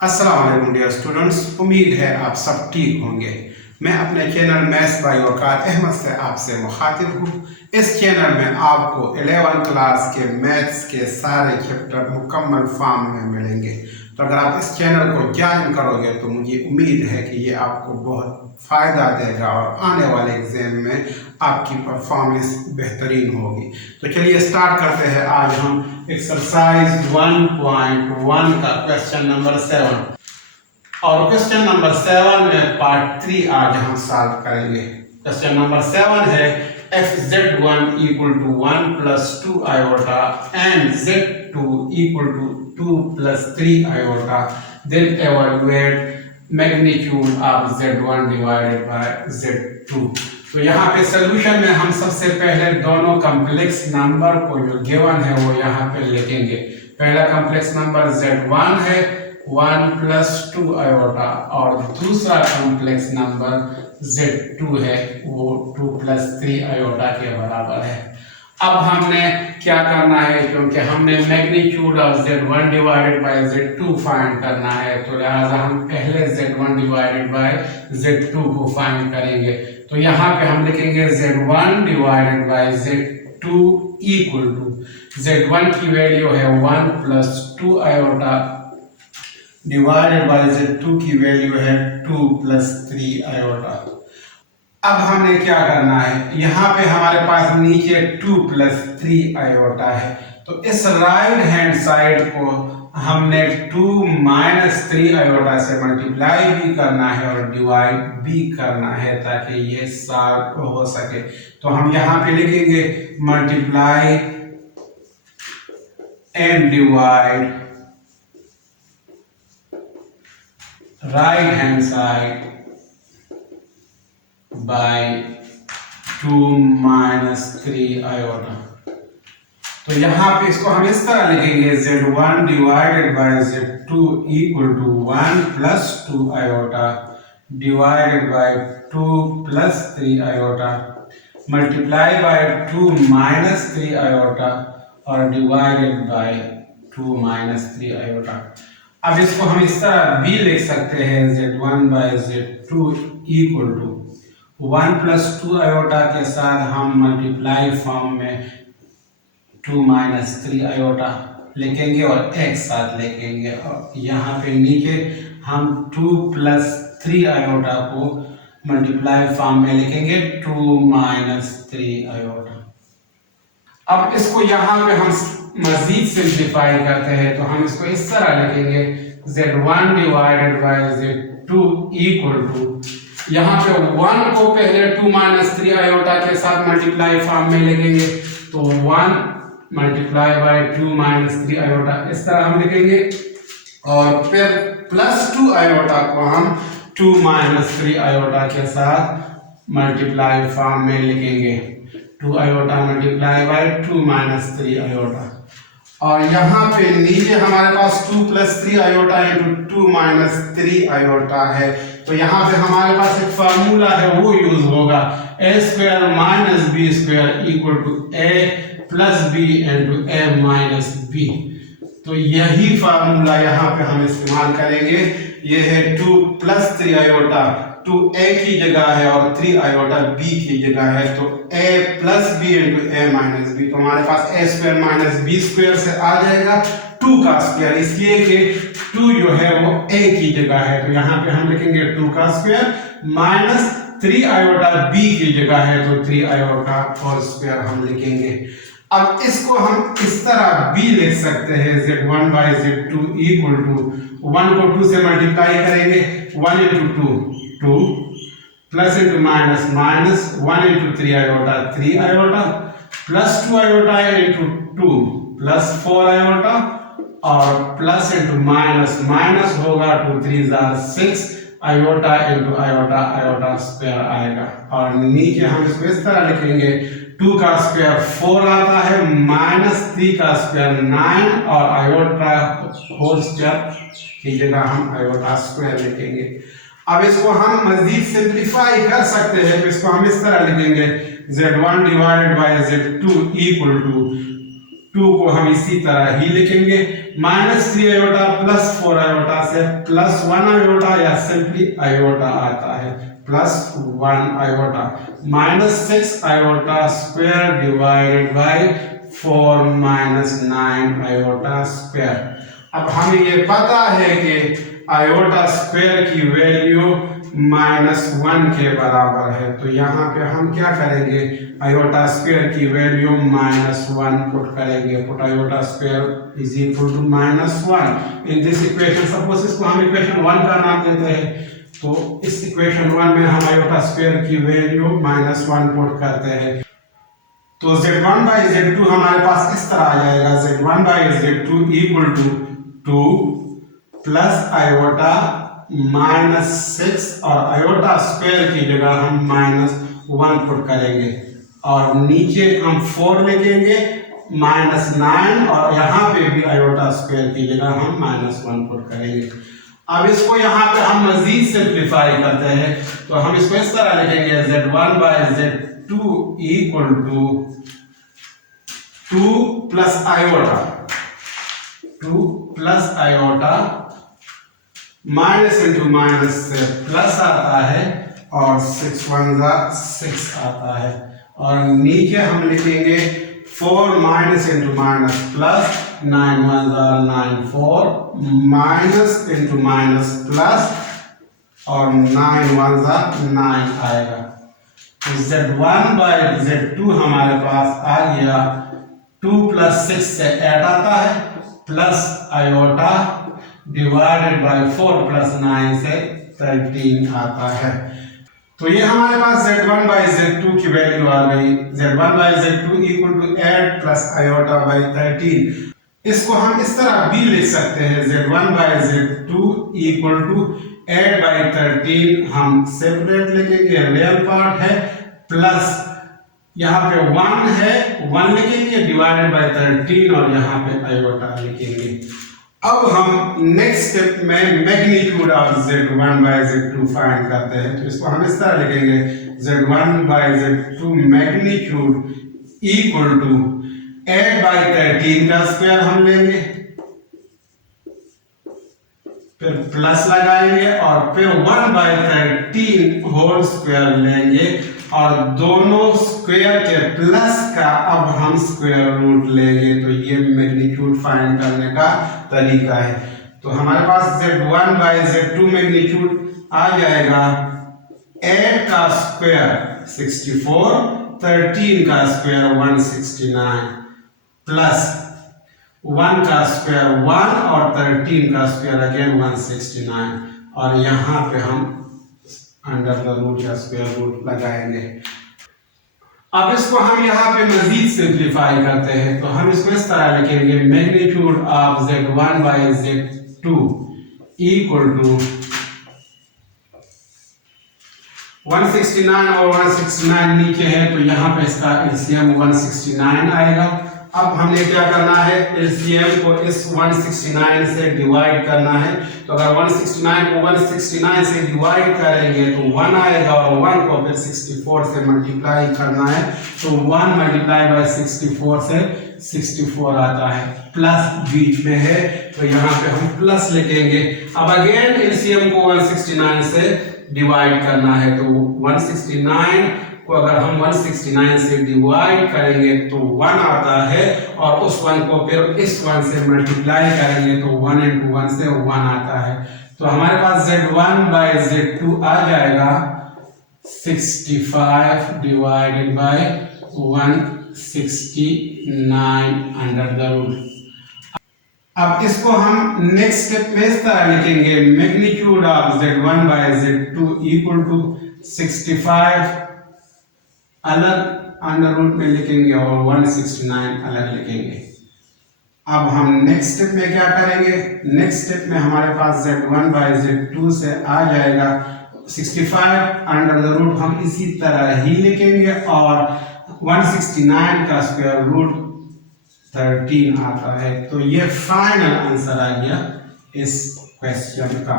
अस्सलाम वालेकुम dear students, उम्मीद है आप सब ठीक होंगे। मैं अपने चैनल मैथ्स बाय वकार अहमद से आपसे मुखातिब हूँ। इस चैनल में आपको 11th क्लास के मैथ्स के सारे चैप्टर मुकम्मल फॉर्म में मिलेंगे। तो अगर आप इस चैनल को ज्वाइन करोगे तो मुझे उम्मीद है कि ये आपको बहुत फ़ायदा देगा और आने वाले एग्ज़ाम में आपकी परफॉर्मेंस बेहतरीन होगी। तो चलिए स्टार्ट करते हैं। आज हम एक्सरसाइज 1.1 का क्वेश्चन नंबर 7 और क्वेश्चन नंबर 7 में पार्ट 3 आज हम सॉल्व करेंगे। क्वेश्चन नंबर 7 है fz1 equal to 1 plus 2 iota and z2 equal to 2 plus 3 iota, then evaluate magnitude of z1 divided by z2। तो यहाँ पे सोल्यूशन में हम सबसे पहले दोनों कॉम्प्लेक्स नंबर को जो गिवन है वो यहाँ पे लिखेंगे। पहला कॉम्प्लेक्स नंबर z1 है 1 प्लस 2 आयोटा और दूसरा कॉम्प्लेक्स नंबर z2 है वो 2 प्लस 3 आयोटा के बराबर है। अब हमने क्या करना है, क्योंकि हमने magnitude of z1 divided by z2 find करना है, तो लिहाजा हम पहले z1 डिवाइडेड बाय z2 को फाइंड करेंगे। तो यहाँ पे हम लिखेंगे z1 divided by z2 equal to z1 की वैल्यू है 1 plus 2 iota divided by z2 की वैल्यू है 2 प्लस 3 आयोटा। अब हमने क्या करना है, यहाँ पे हमारे पास नीचे 2 प्लस 3 आयोटा है, तो इस राइट हैंड साइड को हमने 2 माइनस 3 आयोटा से मल्टीप्लाई भी करना है और डिवाइड भी करना है ताकि ये सॉल्व हो सके। तो हम यहाँ पे लिखेंगे multiply and divide right hand side by 2 minus 3 iota. तो यहाँ पे इसको हम इस तरह लिखेंगे z1 divided by z2 equal to 1 plus 2 iota divided by 2 plus 3 iota multiply by 2 minus 3 iota और डिवाइडेड बाय 2 माइनस 3 आयोटा। अब इसको हम इस तरह भी लिख सकते हैं z1 by z2 equal to 1 plus 2 iota के साथ हम मल्टीप्लाई फॉर्म में 2 माइनस 3 आयोटा लिखेंगे और एक साथ लिखेंगे, और यहाँ पे नीचे हम 2 प्लस 3 आयोटा को मल्टीप्लाई फॉर्म में लिखेंगे 2 माइनस 3 आयोटा। अब इसको यहाँ पे हम मजीद सिंप्लीफाई करते हैं, तो हम इसको इस तरह लिखेंगे z1 divided by z2 equal to, यहाँ पे 1 को पहले 2 माइनस 3 आयोटा के साथ मल्टीप्लाई फॉर्म में लिखेंगे, तो 1 मल्टीप्लाई बाय 2 माइनस 3 आयोटा इस तरह हम लिखेंगे, और फिर प्लस 2 आयोटा को हम 2 माइनस 3 आयोटा के साथ मल्टीप्लाई फॉर्म में लिखेंगे, 2 iota multiply by 2 minus 3 iota. और यहाँ पे नीचे हमारे पास 2 plus 3 iota into 2 minus 3 iota है, तो यहाँ पे हमारे पास एक फार्मूला है वो यूज होगा a square minus b square equal to a plus b into a minus b. तो यही फार्मूला यहाँ पे हम इस्तेमाल करेंगे। ये है 2 प्लस 3 आयोटा, 2 a की जगह है और 3 आयोटा b की जगह है, तो a plus b into a minus b. तो हमारे पास a square minus b square से आ जाएगा 2 का स्क्वायर, इसलिए कि 2 जो है वो a की जगह है, तो यहाँ पे हम लिखेंगे 2 का स्क्वायर माइनस 3 आयोटा b की जगह है, तो 3 आयोटा होल स्क्वायर हम लिखेंगे। अब इसको हम इस तरह भी लिख सकते हैं z1 by z2 equal to 1 को 2 से मल्टीप्लाई करेंगे, 1 into 2 plus into minus minus 1 into 3 iota 3 iota plus 2 iota into 2 plus 4 iota और प्लस इंटू माइनस माइनस होगा 2 3 6 iota into iota, iota square आएगा। और नीचे हम इसको इस तरह लिखेंगे 2 का स्क्वायर 4 आता है माइनस 3 का स्क्वायर 9 और आयोटा होल स्क्वायर की जगह हम आयोटा स्क्वायर लिखेंगे। अब इसको हम मजीद सिंप्लीफाई कर सकते हैं, तो इसको हम इस तरह लिखेंगे z1 divided by z2 equal to 2 को हम इसी तरह ही लिखेंगे, -3 आयोटा प्लस 4 आयोटा से +1 आयोटा या सिंपली आयोटा आता है, +1 iota, -6 iota square divided by 4 -9 iota square. अब हमें ये पता है कि आयोटा स्क्वायर की वैल्यू -1 के बराबर है, तो यहाँ पे हम क्या करेंगे, आयोटा स्क्वायर की वैल्यू -1 पुट करेंगे, put iota square is equal to -1 in this equation. Suppose इसको हम इक्वेशन 1 का नाम देते हैं, तो इस इक्वेशन 1 में हम आयोटा स्क्वायर की वैल्यू -1 पुट करते हैं, तो z1 by z2 हमारे पास इस तरह आ जाएगा, z1 by z2 equal to 2 plus iota -6 और आयोटा स्क्वायर की जगह हम -1 पुट करेंगे और नीचे हम 4 लिखेंगे -9 और यहाँ पे भी आयोटा स्क्वायर की जगह हम -1 पुट करेंगे। अब इसको यहाँ पे हम मजीद सिंप्लीफाई करते हैं, तो हम इसको इस तरह लिखेंगे, z1 by z2 equal to 2 plus iota, 2 plus iota, minus into minus से प्लस आता है और 6 1 6 आता है और नीचे हम लिखेंगे 4 minus into minus plus, 9 1 9 4 minus into minus plus और 9 1 9 आएगा। तो z1 by z2 हमारे पास आ गया 2 प्लस 6 से 8 आता है plus iota divided bye 4 plus 9 से 13 आता है। तो ये हमारे पास z1 by z2 की वैल्यू आ गई, z1 by z2 equal to 8 plus iota by 13। इसको हम इस तरह भी लिख सकते हैं, z1 by z2 equal to 8 by 13, हम सेपरेट लिखेंगे, रियल पार्ट है, प्लस यहाँ पे 1 है, 1 लिखेंगे डिवाइडेड बाय 13 और यहाँ पे आयोटा लिखेंगे। अब हम नेक्स्ट स्टेप में magnitude of z1 by z2 find करते हैं, तो इसको हम इस तरह लिखेंगे, z1 by z2 magnitude equal to 8 by 13 का स्क्वायर हम लेंगे, फिर प्लस लगाएंगे और फिर 1 बाई 13 होल स्क्वायर लेंगे और दोनों स्क्वायर के प्लस का अब हम स्क्वायर रूट लेंगे, तो ये मैग्नीट्यूड फाइंड करने का तरीका है। तो हमारे पास z1 by z2 मैग्नीट्यूड आ जाएगा 8 का स्क्वायर 64, 13 का स्क्वायर 169 प्लस 1 का स्क्वायर 1 और 13 का स्क्वायर अगेन 169 और यहाँ पे हम अंडर द रूट या स्क्वायर रूट लगाएंगे। अब इसको हम यहाँ पे मजीद सिंप्लीफाई करते हैं, तो हम इसको इस तरह लिखेंगे, magnitude of z1 by z2 equal to 169 और 169 नीचे है, तो यहाँ पे इसका एलसीएम 169 आएगा। अब हमने क्या करना है, एलसीएम को इस 169 से डिवाइड करना है, तो अगर 169 को 169 से डिवाइड करेंगे तो 1 आएगा और 1 को फिर 64 से मल्टीप्लाई करना है, तो 1 मल्टीप्लाई बाय 64 से 64 आता है, प्लस बीच में है तो यहाँ पे हम प्लस लिखेंगे। अब अगेन एलसीएम को 169 से डिवाइड करना है, तो 169 को अगर हम 169 से डिवाइड करेंगे तो 1 आता है और उस 1 को फिर इस 1 से मल्टीप्लाई करेंगे तो 1 into 1 से 1 आता है। तो हमारे पास z1 by z2 आ जाएगा 65 divided by 169 under the root. अब इसको हम नेक्स्ट स्टेप में इस तरह लिखेंगे, magnitude of z1 by z2 equal to 65 अलग अंडर रूट में लिखेंगे और 169 अलग लिखेंगे। अब हम नेक्स्ट स्टेप में क्या करेंगे, नेक्स्ट स्टेप में हमारे पास z1 by z2 से आ जाएगा 65 अंडर द रूट, हम इसी तरह ही लिखेंगे और 169 का स्क्वायर रूट 13 आता है। तो ये फाइनल आंसर आ गया इस क्वेश्चन का।